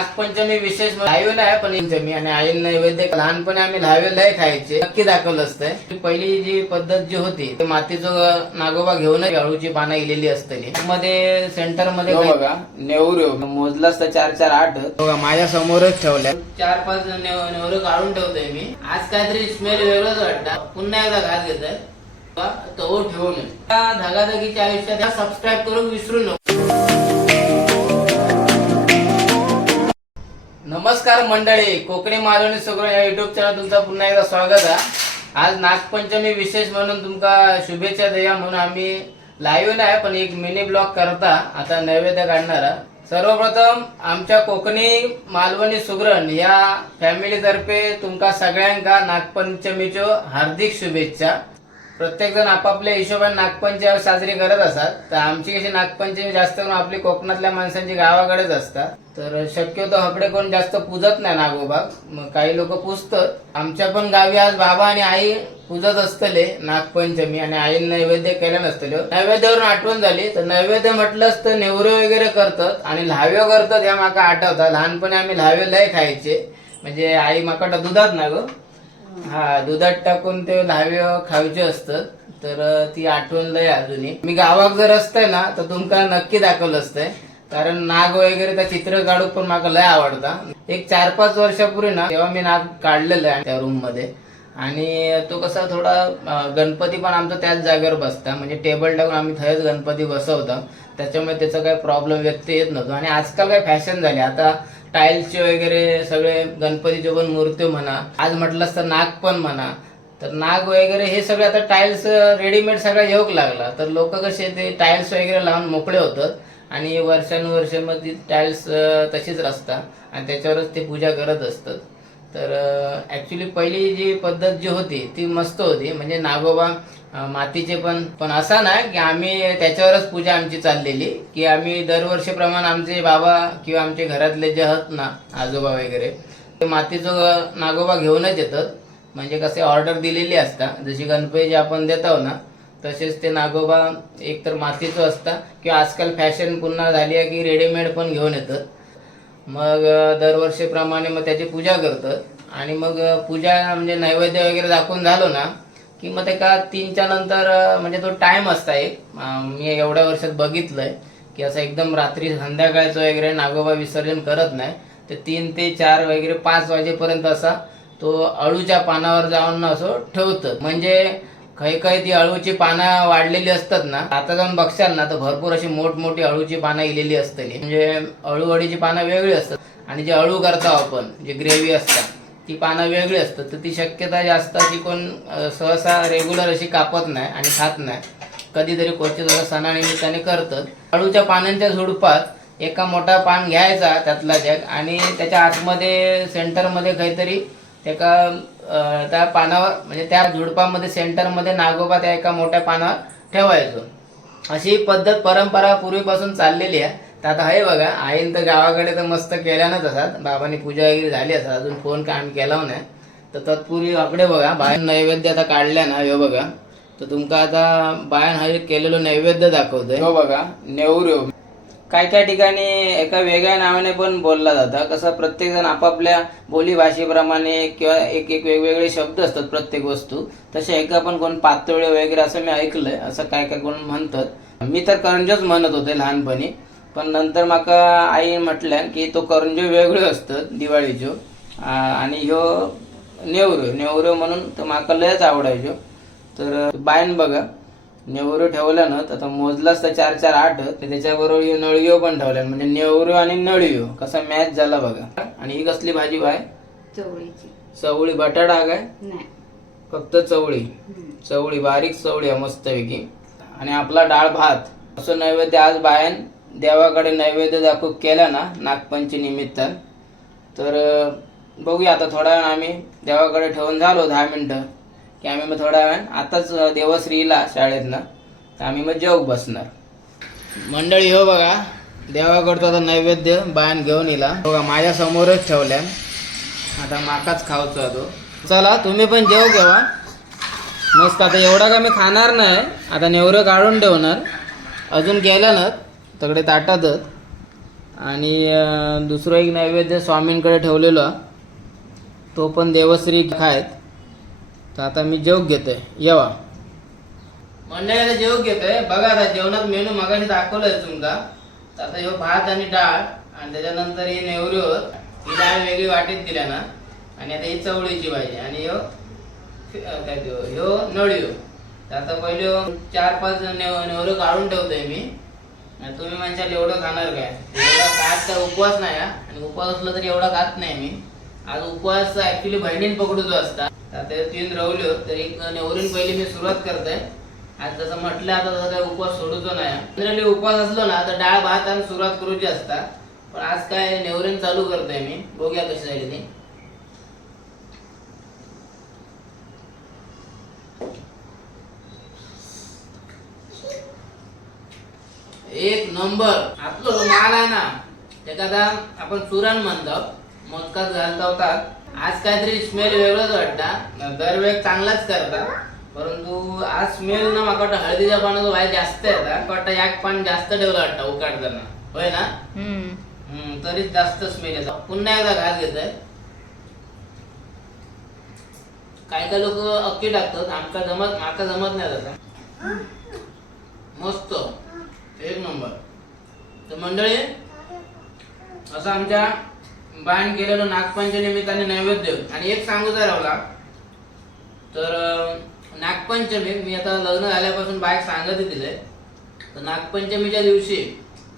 नागपंचमी विशेष लाईव्ह आहे पण पंचमी आणि आई नैवेद्य लहानपणी आम्ही लाईव्ह आहे खायचे. नक्की दाखवलं असतंय. पहिली जी पद्धत जी होती ते मातीचं नागोबा घेऊन अळूची पानं गेलेली असतली. मध्ये सेंटरमध्ये बघा नेवरू मोजलाच तर चार चार आठ. बघा माझ्या समोरच ठेवल्या. चार पाच नेवरं काढून ठेवतोय मी. आज काहीतरी स्मेल वेगळंच वाटतं. पुन्हा एकदा घात घेत आहे तो ठेवून. धगाधगीच्या आयुष्यात सबस्क्राईब करून विसरू नको. नमस्कार मंडळी कोकणी मालवणी सगळं या युट्यूब चॅनल तुमचं पुन्हा एकदा स्वागत आहे. आज नागपंचमी विशेष म्हणून तुमका शुभेच्छा द्या म्हणून आम्ही लाईव्ह नाही पण एक मिनी ब्लॉग करता आता नैवेद्य काढणारा सर्वप्रथम आमच्या कोकणी मालवणी सुगरण या फॅमिलीतर्फे तुमका सगळ्यांका नागपंचमीच्यो हार्दिक शुभेच्छा. प्रत्येक जण आपापल्या हिशोबाने नागपंचमी साजरी करत असतात. तर आमची कशी नागपंचमी जास्त करून आपली कोकणातल्या माणसांची गावाकडेच असतात. तर शक्यतो हकडे कोण जास्त पूजत नाही नागोबा. मग काही लोक पूजतात. आमच्या पण गावी आज बाबा आणि आई पूजत असतले नागपंचमी आणि आई नैवेद्य केलं नसतले. नैवेद्यावरून आठवण झाली. तर नैवेद्य म्हटलंच तर नेवरे वगैरे करतात आणि लाव्यो करतात ह्या माका आठवतात. लहानपणी आम्ही लाव्यो लय खायचे. म्हणजे आई माका दुधात ना गं. हा दुधात टाकून ते लहावे खावीचे असतात. तर ती आठवण लय अजूनही. मी गावात जर असतंय ना तर तुमका नक्की दाखवलं असतंय. कारण नाग वगैरे त्या चित्र काढूक पण मला लय आवडता. एक चार पाच वर्षापूर्वी ना तेव्हा मी नाग काढलेलं आहे त्या रूममध्ये. आणि तो कसा थोडा अं, गणपती पण आमचा त्याच जागेवर बसता. म्हणजे टेबल टाकून आम्ही थंच गणपती बसवतो. त्याच्यामुळे त्याचा काही प्रॉब्लेम व्यक्त येत नव्हतो. आणि आजकाल काय फॅशन झाली. आता टाईल्सचे वगैरे सगळे गणपतीचे पण मूर्ती म्हणा आज म्हटलंस तर नाग पण म्हणा तर नाग वगैरे हे सगळे आता टाईल्स रेडीमेड सगळं येऊक लागला. तर लोक कसे ते टाईल्स वगैरे लावून मोकळे होतात आणि वर्षानुवर्षामध्ये टाईल्स तशीच असतात आणि त्याच्यावरच ते पूजा करत असतात. तर ॲक्च्युली पहिली जी पद्धत जी होती ती मस्त होती. म्हणजे नागोबा मातीचे पण पण असा ना की आम्ही त्याच्यावरच पूजा आमची चाललेली. की आम्ही दरवर्षीप्रमाणे आमचे बाबा किंवा आमचे घरातले जे आहेत ना आजोबा वगैरे ते मातीचं नागोबा घेऊनच येतात. म्हणजे कसे ऑर्डर दिलेली असता. जशी गणपती आपण देतो ना तसेच ते नागोबा एक तर मातीचं असतं. किंवा आजकाल फॅशन पुन्हा झाली आहे की रेडीमेड पण घेऊन येतात. मग दरवर्षीप्रमाणे मग त्याची पूजा करतात आणि मग पूजा म्हणजे नैवेद्य वगैरे दाखवून झालो ना की मग त्या तीनच्या नंतर म्हणजे तो टाइम असता एक. मी एवढ्या वर्षात बघितलंय की असं एकदम रात्री संध्याकाळचं वगैरे नागोबा विसर्जन करत नाही. तर तीन ते चार वगैरे पाच वाजेपर्यंत असा तो अळूच्या पानावर जाऊन असं ठेवतं. म्हणजे काही काही ती अळूची पानं वाढलेली असतात ना आता जाऊन बघशाल ना तर भरपूर अशी मोठमोठी अळूची पानं इलेली असतली. म्हणजे अळूवडीची पानं वेगळी असतात आणि जे अळू करतो आपण जे ग्रेव्ही असतात ती पानं वेगळी असतात. तर ती शक्यता जास्त अशी कोण सहसा रेग्युलर अशी कापत नाही आणि खात नाही. कधीतरी क्वचित असं सणानिमित्ताने करतात. अळूच्या पानांच्या झुडपात एका मोठा पान घ्यायचा त्यातला जग आणि त्याच्या आतमध्ये सेंटरमध्ये काहीतरी एका त्या पानावर म्हणजे त्या झुडपामध्ये सेंटरमध्ये नागोबा त्या एका मोठ्या पानावर ठेवायचो. अशी पद्धत परंपरा पूर्वीपासून चाललेली आहे. तर आता आहे बघा आईन तर गावाकडे तर मस्त केल्यानंच असतात. बाबांनी पूजा वगैरे झाली असतात. अजून फोन काम केला नाही. तर तत्पूर्वी आपडे बघा बाहेर नैवेद्य आता काढल्या ना हे बघा. तर तुमका आता बायन हा केलेलो नैवेद्य दाखवतोय. हो बघा नेवऱ्यो. काय काय ठिकाणी एका वेगळ्या नावाने पण बोलला जाता. कसं प्रत्येकजण आपापल्या बोलीभाषेप्रमाणे किंवा एक एक वेगवेगळे शब्द असतात प्रत्येक वस्तू. तसे एका पण कोण पातोळे वगैरे असं मी ऐकलंय असं काय काय कोण म्हणतात. मी तर करंजच म्हणत होते लहानपणी. पण नंतर माका आई म्हटल्या की तो करंजो वेगळ्यो असतात दिवाळीच्यो आणि ह्यो नेवऱ्यो नेवऱ्यो म्हणून तर माका लयच आवडायचो. तर बायन बघा. नेवरो ठेवला ना तर आता मोजलाच तर चार चार आठ त्याच्याबरोबर ह्यो नळियो पण ठेवल्या म्हणजे नेवरो आणि नळियो कसा मॅच झाला बघा. आणि ही कसली भाजी बाय? चवळीची. चवळी बटाटा काय? फक्त चवळी. चवळी बारीक चवळी आहे मस्तपैकी. आणि आपला डाळ भात. असं नैवेद्य आज बायन देवाकडे नैवेद्य दाखव केला ना नागपंचमी निमित्तान तर बघूया आता थोड्या वेळ आम्ही देवाकडे ठेवून झालो दहा मिनटं. की आम्ही मग थोडा वेळ आताच देवश्रीला शाळेतनं तर आम्ही मग जेवू बसणार. मंडळी हो बघा देवाकडचा आता नैवेद्य बायन घेऊन येला बघा माझ्या समोरच ठेवल्या. आता माकाच खावचो तो. चला तुम्ही पण जेव घेवा मस्त आता एवढा का मी खाणार नाही आता नेवरं काढून ठेवणार. अजून गेल्या ना तकडे ताटातच आणि दुसरं एक नैवेद्य स्वामींकडे ठेवलेलं. तो पण देवश्री खायत. तर आता मी जेव घेतोय. येवा. मंडळी आता जेवण घेतोय. बघा आता जेवणात मेनू मगाशी दाखवलंय तुमका तर आता ह्यो भात आणि डाळ आणि त्याच्यानंतर ही नेवरी होत. ही डाळ वेगळी वाटीत दिल्या ना. आणि आता ही चवळीची पाहिजे आणि ह्यो काय त्यो ह्यो नळियो तर आता पहिले चार पाच नेव नेवरं काढून ठेवतोय मी. तुम्ही म्हणशाल एवढं खाणार काय? एवढा खात तर उपवास नाही आणि उपवास असला तरी एवढा खात नाही मी. आज उपवास ऍक्च्युली बहिणीन पकडूचो असता. आता तीन रवल्यो तर एक नेवरीन पहिली मी सुरुवात करतोय. आज जसं म्हटलं आता तसं काही उपवास सोडूचो नाही. जनरली उपवास असलो ना तर डाळ भात आणि सुरुवात करूची असता. पण आज काय नेवरीन चालू करतोय मी. बघूया कशी झाली ती. एक नंबर. आपलं माल आहे ना एखादा आपण चुरण म्हणतो. मोदकात घालता होतात आज काहीतरी स्मेल वेगळंच वाटता दरवेळेस चांगलाच करता परंतु आज स्मेल ना माका वाटतं हळदीच्या पाण्याचं वाय जास्त येतात वाटतं याक पान जास्त ठेवलं वाटतं उकाडताना. होय ना? हम्म, तरीच जास्त स्मेल येतात पुन्हा एकदा घास घेत आहे काय काय लोक अक्की टाकतात. आमका जमत माका जमत नाही तसा मस्त. एक नंबर. तर मंडळी असं आमच्या बाण केलेलं नागपंचमी निमित्ताने नैवेद्य. आणि एक सांगूचा रावला तर नागपंचमी मी आता लग्न झाल्यापासून बाईक सांगत दिले तर नागपंचमीच्या दिवशी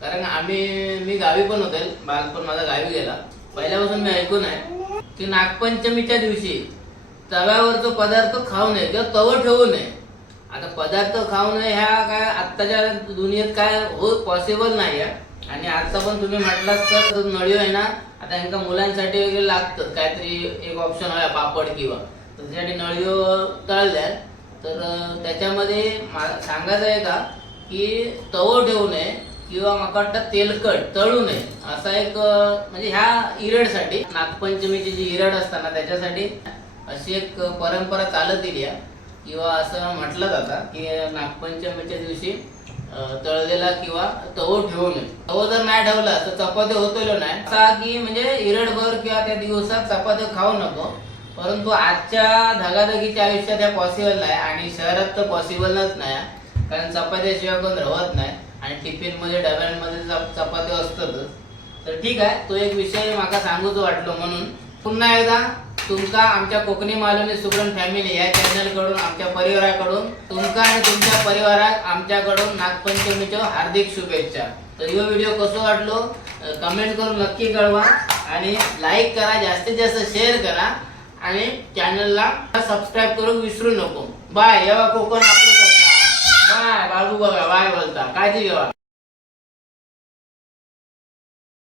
कारण आम्ही मी गावी पण होते बालपण माझा गावी गेला. पहिल्यापासून मी ऐकून आहे की नागपंचमीच्या दिवशी तव्यावरचा पदार्थ खाऊ नये किंवा तव ठेवू नये. आता पदार्थ खाऊ नये ह्या काय आत्ताच्या दुनियेत काय हो पॉसिबल नाही आहे आणि आता पण तुम्ही म्हटलात तर नळी आहे ना आता ह्यांका मुलांसाठी वगैरे लागतं. काहीतरी एक ऑप्शन आहे पापड किंवा. त्याच्यासाठी त्यासाठी नळीओ तळल्या. तर त्याच्यामध्ये मा- सांगायचं आहे का की तव ठेवू नये किंवा मला वाटतं तेलकट तळू नये. असा एक म्हणजे ह्या इरडसाठी नागपंचमीची जी इरड असताना त्याच्यासाठी अशी एक परंपरा चालत येईल आहे. किंवा असं म्हटलं जातं की नागपंचमीच्या दिवशी तळलेला किंवा तव ठेवू नये. तवो जर नाही ठेवला तर चपाती होतो नाही. असा की म्हणजे इरडभर किंवा त्या दिवसात चपाती खाऊ नको. परंतु आजच्या धगाधगीच्या आयुष्यात हे पॉसिबल नाही आणि शहरात तर पॉसिबलच नाही. कारण चपात्याशिवाय कोण राहत नाही. आणि टिफिनमध्ये डब्यांमध्ये चप- चपाती असतातच. तर ठीक आहे तो एक विषय माका सांगूच वाटलो म्हणून. पुन्हा एकदा तुमका आमच्या कोकणी मालवणी सुगरण फॅमिली या चॅनलकडून आमच्या परिवाराकडून तुमका आणि तुमच्या परिवारात आमच्याकडून नागपंचमीच्या हार्दिक शुभेच्छा. तर यो व्हिडिओ कसो वाटलो? कमेंट करून नक्की कळवा आणि लाईक करा जास्तीत जास्त शेअर करा आणि चॅनलला सबस्क्राईब करून विसरू नको. बाय येवा कोकण आपलं बाय बाळू बघा बाय बोलता. काळजी घेवा